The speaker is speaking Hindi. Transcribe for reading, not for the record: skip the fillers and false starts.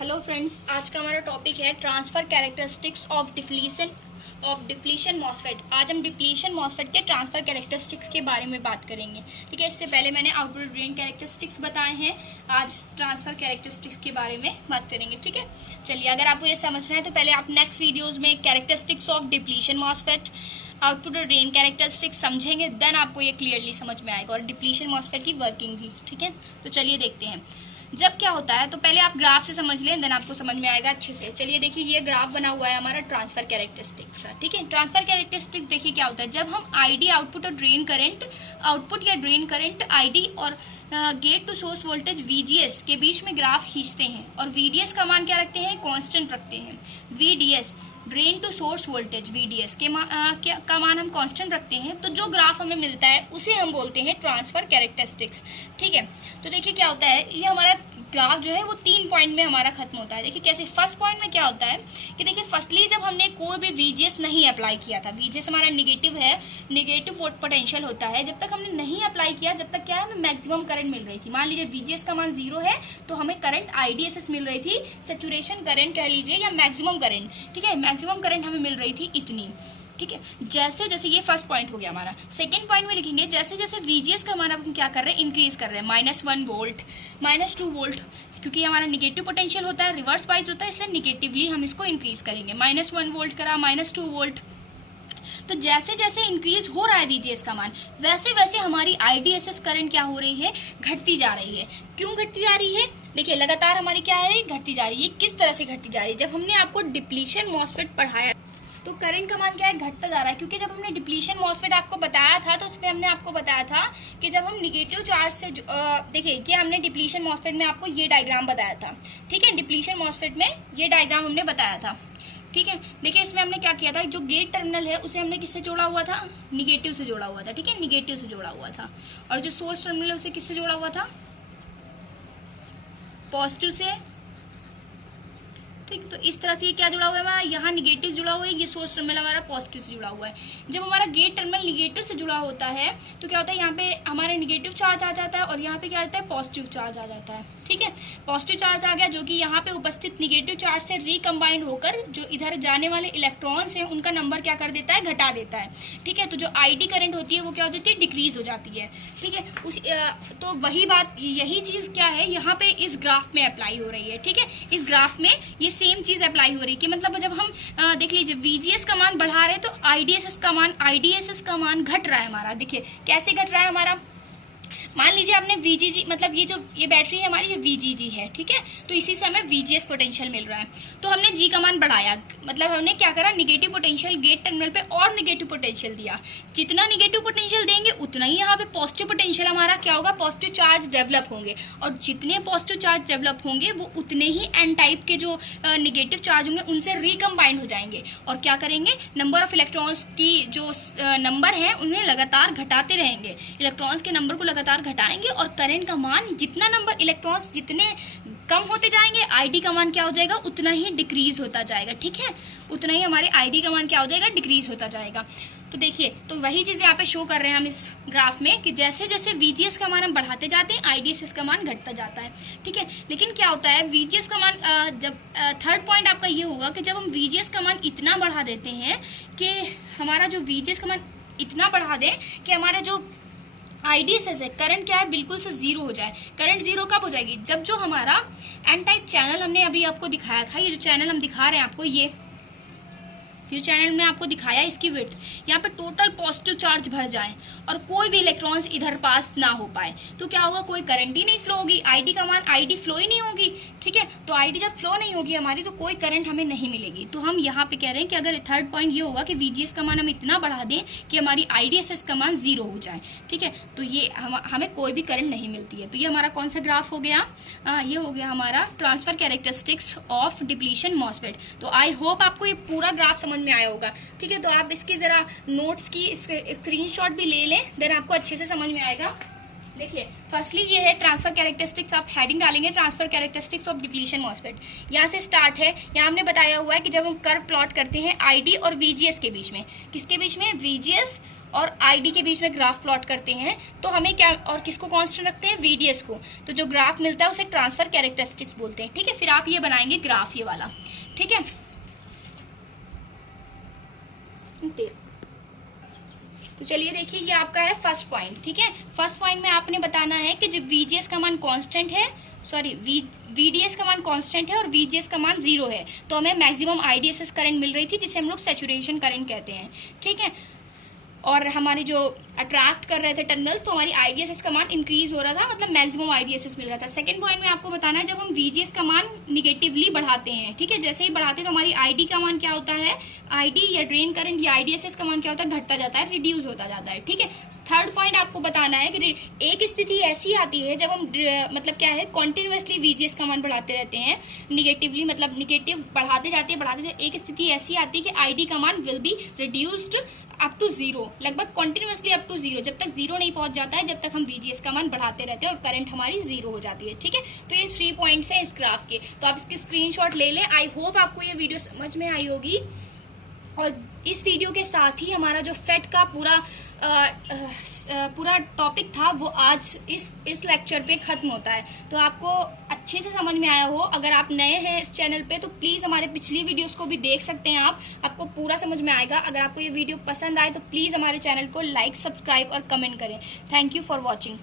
हेलो फ्रेंड्स, आज का हमारा टॉपिक है transfer characteristics of depletion MOSFET. आज हम डिप्लीशन मॉसफेट के ट्रांसफर कैरेक्टरिस्टिक्स के बारे में बात करेंगे। ठीक है, इससे पहले मैंने आउटपुट ड्रेन कैरेक्टरिस्टिक्स बताए हैं, आज ट्रांसफर कैरेक्टरिस्टिक्स के बारे में बात करेंगे। ठीक है, चलिए, अगर आपको ये समझना है तो पहले आप नेक्स्ट वीडियोज़ में characteristics of depletion MOSFET, output और ड्रेन कैरेक्टरिस्टिक्स समझेंगे, देन आपको ये क्लियरली समझ में आएगा और डिप्लीशन मॉसफेट की वर्किंग भी। ठीक है, तो चलिए देखते हैं जब क्या होता है। तो पहले आप ग्राफ से समझ लें, देन आपको समझ में आएगा अच्छे से। चलिए देखिए, ये ग्राफ बना हुआ है हमारा ट्रांसफर कैरेक्टरिस्टिक्स का। ठीक है, ट्रांसफर कैरेक्टरिस्टिक्स देखिए क्या होता है। जब हम आईडी आउटपुट और ड्रेन करंट, आउटपुट या ड्रेन करंट आईडी और gate to source voltage VGS के बीच में ग्राफ खींचते हैं और वीडीएस का मान क्या रखते हैं, कांस्टेंट रखते हैं। VDS drain to source voltage VDS का मान हम कांस्टेंट रखते हैं, तो जो ग्राफ हमें मिलता है उसे हम बोलते हैं ट्रांसफर कैरेक्टरिस्टिक्स। ठीक है, तो देखिए क्या होता है, ये हमारा ग्राफ जो है वो 3 पॉइंट में हमारा खत्म होता है। देखिए कैसे, फर्स्ट पॉइंट में क्या होता है कि देखिए फर्स्टली जब हमने कोई भी वीजीएस नहीं अप्लाई किया था, वीजीएस हमारा निगेटिव है, निगेटिव पोटेंशियल होता है, जब तक हमने नहीं अप्लाई किया, जब तक क्या है, हमें मैक्सिमम करंट मिल रही थी। मान लीजिए वीजीएस का मान 0 है तो हमें करंट आईडीएसएस मिल रही थी, सैचुरेशन करंट कह लीजिए या मैक्सिमम करंट। ठीक है, मैक्सिमम करंट हमें मिल रही थी इतनी। ठीक है, जैसे जैसे ये फर्स्ट पॉइंट हो गया हमारा। सेकंड पॉइंट में लिखेंगे जैसे जैसे वीजीएस का मान हम क्या कर रहे हैं, इंक्रीज कर रहे हैं, -1 वोल्ट, -2 वोल्ट, क्योंकि हमारा निगेटिव पोटेंशियल होता है, रिवर्स बाइज होता है, इसलिए निगेटिवली हम इसको इंक्रीज करेंगे। -1 वोल्ट करा, -2 वोल्ट। तो जैसे जैसे इंक्रीज हो रहा है वीजीएस का मान, वैसे वैसे हमारी आईडीएसएस करंट क्या हो रही है, घटती जा रही है। क्यों घटती जा रही है, देखिए लगातार हमारी क्या है, घटती जा रही है। किस तरह से घटती जा रही है, जब हमने आपको डिप्लीशन मॉसफेट पढ़ाया तो करंट का मान क्या है, घटता जा रहा है। क्योंकि जब हमने डिप्लीशन मॉसफेट आपको बताया था तो उसमें हमने आपको बताया था कि जब हम निगेटिव चार्ज से देखिए कि हमने डिप्लीशन मॉसफेट में आपको ये डायग्राम बताया था। ठीक है, डिप्लीशन मॉसफेट में ये डायग्राम हमने बताया था। ठीक है, देखिए इसमें हमने क्या किया था, जो गेट टर्मिनल है उसे हमने किससे जोड़ा हुआ था, निगेटिव से जोड़ा हुआ था। ठीक है, निगेटिव से जोड़ा हुआ था, और जो सोर्स टर्मिनल है उसे किससे जोड़ा हुआ था, पॉजिटिव से। ठीक, तो इस तरह से ये क्या जुड़ा हुआ है हमारा, यहाँ निगेटिव जुड़ा हुआ है, ये सोर्स टर्मिनल हमारा पॉजिटिव से जुड़ा हुआ है। जब हमारा गेट टर्मिनल निगेटिव से जुड़ा होता है तो क्या होता है, यहाँ पे हमारा निगेटिव चार्ज आ जाता है और यहाँ पे क्या आता है, पॉजिटिव चार्ज आ जाता है। ठीक है, पॉजिटिव चार्ज आ गया जो कि यहाँ पे उपस्थित निगेटिव चार्ज से रिकम्बाइंड होकर जो इधर जाने वाले इलेक्ट्रॉन्स हैं उनका नंबर क्या कर देता है, घटा देता है। ठीक है, तो जो आईडी करंट होती है वो क्या होती है, डिक्रीज हो जाती है। ठीक है, तो वही बात, यही चीज़ क्या है यहाँ पे इस ग्राफ में अप्लाई हो रही है। ठीक है, इस ग्राफ में ये सेम चीज़ अप्लाई हो रही है कि मतलब जब हम देख लीजिए वीजीएस का मान बढ़ा रहे हैं तो आईडीएसएस का मान घट रहा है हमारा। देखिए कैसे घट रहा है हमारा, मान लीजिए आपने वीजीजी, मतलब ये बैटरी है हमारी, ये वीजीजी है। ठीक है, तो इसी से हमें वीजीएस पोटेंशियल मिल रहा है, तो हमने जी का मान बढ़ाया, मतलब हमने क्या करा, निगेटिव पोटेंशियल गेट टर्मिनल पे और निगेटिव पोटेंशियल दिया। जितना निगेटिव पोटेंशियल देंगे उतना ही यहाँ पे पॉजिटिव पोटेंशियल हमारा क्या होगा, पॉजिटिव चार्ज डेवलप होंगे, और जितने पॉजिटिव चार्ज डेवलप होंगे वो उतने ही एन टाइप के जो निगेटिव चार्ज होंगे उनसे रिकम्बाइंड हो जाएंगे और क्या करेंगे, नंबर ऑफ इलेक्ट्रॉन्स की जो नंबर है उन्हें लगातार घटाते रहेंगे, इलेक्ट्रॉन्स के नंबर को लगातार घटाएंगे और करंट का मान, जितना नंबर इलेक्ट्रॉन्स जितने कम होते जाएंगे आईडी का मान क्या हो जाएगा, उतना ही डिक्रीज होता जाएगा। ठीक है, उतना ही हमारे आईडी का मान क्या हो जाएगा, डिक्रीज होता जाएगा। तो देखिए, तो वही चीज़ यहाँ पे शो कर रहे हैं हम इस ग्राफ में कि जैसे जैसे वीजीएस का मान हम बढ़ाते जाते हैं आईडीएसएस का मान घटता जाता है। ठीक है, लेकिन क्या होता है, वीजीएस का मान जब थर्ड पॉइंट आपका ये होगा कि जब हम वीजीएस का मान इतना बढ़ा देते हैं कि हमारा जो वीजीएस का मान इतना बढ़ा दें कि हमारा जो आईडीएसएस है, करंट क्या है, बिल्कुल से 0 हो जाए। करंट 0 कब हो जाएगी, जब जो हमारा एन टाइप चैनल हमने अभी आपको दिखाया था, ये जो चैनल हम दिखा रहे हैं आपको, ये चैनल में आपको दिखाया, इसकी विड्थ, यहाँ पे टोटल पॉजिटिव चार्ज भर जाए और कोई भी इलेक्ट्रॉन्स इधर पास ना हो पाए, तो क्या होगा, कोई करंट ही नहीं फ्लो होगी, आईडी का मान, आईडी फ्लो ही नहीं होगी। ठीक है, तो आईडी जब फ्लो नहीं होगी हमारी तो कोई करंट हमें नहीं मिलेगी। तो हम यहाँ पे कह रहे हैं कि अगर थर्ड पॉइंट ये होगा कि वीजीएस का मान हम इतना बढ़ा दें कि हमारी आईडीएसएस का मान 0 हो जाए। ठीक है, तो ये हमें कोई भी करंट नहीं मिलती है। तो ये हमारा कौन सा ग्राफ हो गया, ये हो गया हमारा transfer characteristics of depletion MOSFET. तो आई होप आपको ये पूरा ग्राफ समझ में आया होगा। ठीक है, तो आप इसकी जरा नोट्स की स्क्रीनशॉट भी ले लें, देन आपको अच्छे से समझ में आएगा। देखिए फर्स्टली ये है ट्रांसफर कैरेक्टरिस्टिक्स, आप हेडिंग डालेंगे transfer characteristics of depletion MOSFET, यहाँ से स्टार्ट है। यहाँ हमने बताया हुआ है कि जब हम कर्व प्लॉट करते हैं आईडी और वीजीएस के बीच में, किसके बीच में, वीजीएस और आईडी के बीच में ग्राफ प्लॉट करते हैं तो हमें क्या और किसको कांस्टेंट रखते हैं, वीडीएस को। तो जो ग्राफ मिलता है उसे ट्रांसफर कैरेक्टरिस्टिक्स बोलते हैं। ठीक है, फिर आप ये बनाएंगे ग्राफ ये वाला। ठीक है, तो चलिए देखिए ये आपका है फर्स्ट पॉइंट। ठीक है, फर्स्ट पॉइंट में आपने बताना है कि जब वीजीएस का मान कांस्टेंट है, सॉरी वीडीएस का मान कांस्टेंट है और वीजीएस का मान 0 है, तो हमें मैक्सिमम आईडीएसएस करंट मिल रही थी जिसे हम लोग सैचुरेशन करंट कहते हैं। ठीक है, और हमारे जो अट्रैक्ट कर रहे थे टनल्स, तो हमारी आईडीएसएस का मान इंक्रीज हो रहा था, मतलब मैक्सिमम आईडीएसएस मिल रहा था। सेकंड पॉइंट में आपको बताना है जब हम वीजीएस का मान निगेटिवली बढ़ाते हैं, ठीक है, जैसे ही बढ़ाते हैं तो हमारी आईडी का मान क्या होता है, आईडी या ड्रेन करंट या आईडीएसएस का मान क्या होता है, घटता जाता है, रिड्यूस होता जाता है। ठीक है, थर्ड पॉइंट आपको बताना है कि एक स्थिति ऐसी आती है जब हम मतलब क्या है कॉन्टिन्यूसली वीजीएस का मान बढ़ाते रहते हैं निगेटिवली, मतलब निगेटिव बढ़ाते जाते हैं, एक स्थिति ऐसी आती है कि आईडी का मान will be reduced up to 0, लगभग कॉन्टिन्यूसली अप टू 0, जब तक 0 नहीं पहुंच जाता है, जब तक हम वीजीएस का मान बढ़ाते रहते हैं और करंट हमारी 0 हो जाती है। ठीक है, तो ये 3 पॉइंट्स हैं इस ग्राफ के, तो आप इसके स्क्रीनशॉट ले लें। आई होप आपको ये वीडियो समझ में आई होगी। और इस वीडियो के साथ ही हमारा जो फेट का पूरा टॉपिक था वो आज इस लेक्चर पे ख़त्म होता है। तो आपको अच्छे से समझ में आया हो। अगर आप नए हैं इस चैनल पे तो प्लीज़ हमारे पिछली वीडियोस को भी देख सकते हैं आपको पूरा समझ में आएगा। अगर आपको ये वीडियो पसंद आए तो प्लीज़ हमारे चैनल को लाइक, सब्सक्राइब और कमेंट करें। Thank you for watching.